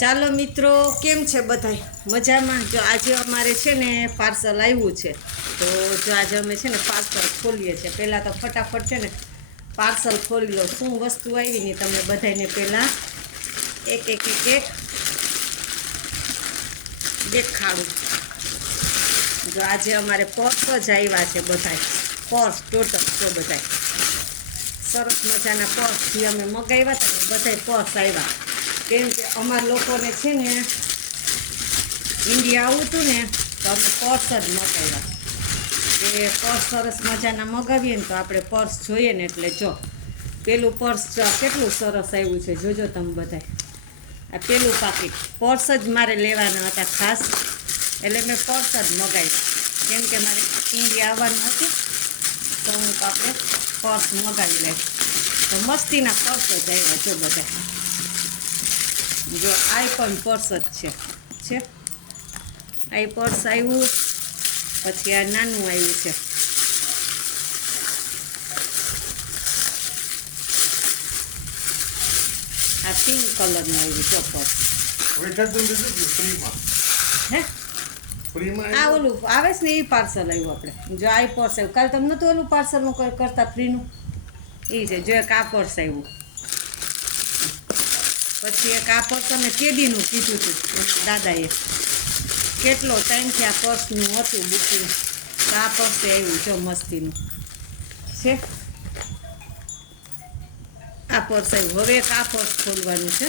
ચાલો મિત્રો, કેમ છે બધાય મજામાં? જો આજે અમારે છે ને પાર્સલ આવ્યું છે, તો જો આજે અમે છે ને પાર્સલ ખોલીએ છીએ. પહેલાં તો ફટાફટ છે ને પાર્સલ ખોલી લો, શું વસ્તુ આવી ને તમને બધાને પહેલાં એક એક એક એક દેખાડું. જો આજે અમારે પર્સ જ આવ્યા છે, બધાય પર્સ ટોટલ તો બધાય સરસ મજાના પર્સ જે અમે મગાવ્યા હતા ને બધાય પર્સ આવ્યા. કેમ કે અમારા લોકોને છે ને ઇન્ડિયા આવું હતું ને તો અમે પર્સ જ મગાવ્યા. એ પર્સ સરસ મજાના મગાવીએ ને તો આપણે પર્સ જોઈએ ને એટલે જો પેલું પર્સ કેટલું સરસ આવ્યું છે, જોજો તમે બધાય. આ પેલું પાકીટ પર્સ જ મારે લેવાના હતા ખાસ, એટલે મેં પર્સ જ મગાવ્યું. કેમ કે મારે ઇન્ડિયા આવવાનું હતું તો હું આપણે પર્સ મગાવી લઈશ. તો મસ્તીના પર્સ જ આવ્યા જો બધા. જો આ પણ પર્સ જ છે આ પર્સ આવ્યું. પછી આ નાનું આવ્યું છે, આ પિંક કલરનું આવ્યું જો પર્સ. હે આ ઓલું આવે છે ને એ પાર્સલ આવ્યું આપણે. જો આ પર્સ આવ્યું, કાલે તમને નહોતું ઓલું પાર્સલનું કરતા ફ્રીનું એ છે. જો એક આ પર્સ આવ્યું. પછી એક આ પર્સ અમે કેદીનું કીધું હતું દાદાએ, કેટલો ટાઈમથી આ પર્સનું હતું બુકિંગ. તો આ પર્સે આવ્યું જો મસ્તીનું છે. આ પર્સ આવ્યું. હવે એક આ પર્સ ખોલવાનું છે.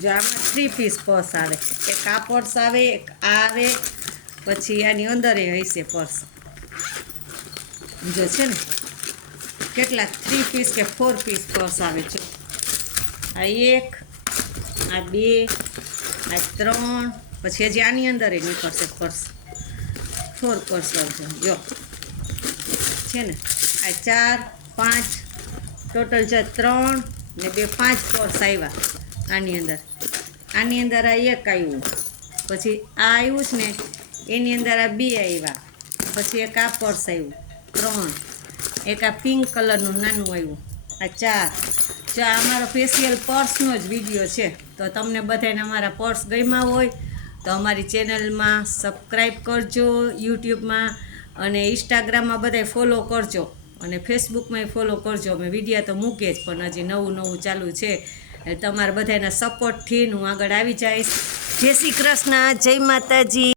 જો આમાં 3 પીસ પર્સ આવે. એક આ પર્સ આવે, એક આ આવે, પછી આની અંદર હશે પર્સ. જો છે ને કેટલા 3 પીસ કે 4 પીસ પર્સ આવે છે. આ 1, આ 2, આ 3, પછી હજી આની અંદર નીકળશે પર્સ. 4 પર્સ આવશે જો છે ને. આ 4, 5 ટોટલ છે 3 ને 2, 5 પર્સ આવ્યા આની અંદર. આની અંદર આ 1 આવ્યું, પછી આ આવ્યું છે ને એની અંદર આ 2 આવ્યા, પછી એક આ પર્સ આવ્યું 3, એક આ પિંક કલરનું નાનું આવ્યું આ 4. જો આ અમારો સ્પેશિયલ પર્સનો જ વિડીયો છે. તો તમને બધાને અમારા પર્સ ગમ્યા હોય તો અમારી ચેનલમાં સબસ્ક્રાઈબ કરજો, યુટ્યુબમાં અને ઇન્સ્ટાગ્રામમાં બધાય ફોલો કરજો, અને ફેસબુકમાંય ફોલો કરજો. અમે વિડીયો તો મૂકીએ જ, પણ હજી નવું ચાલુ છે. તમારા બધાના સપોર્ટથી હું આગળ આવી જઈશ. જય શ્રી કૃષ્ણ, જય માતાજી.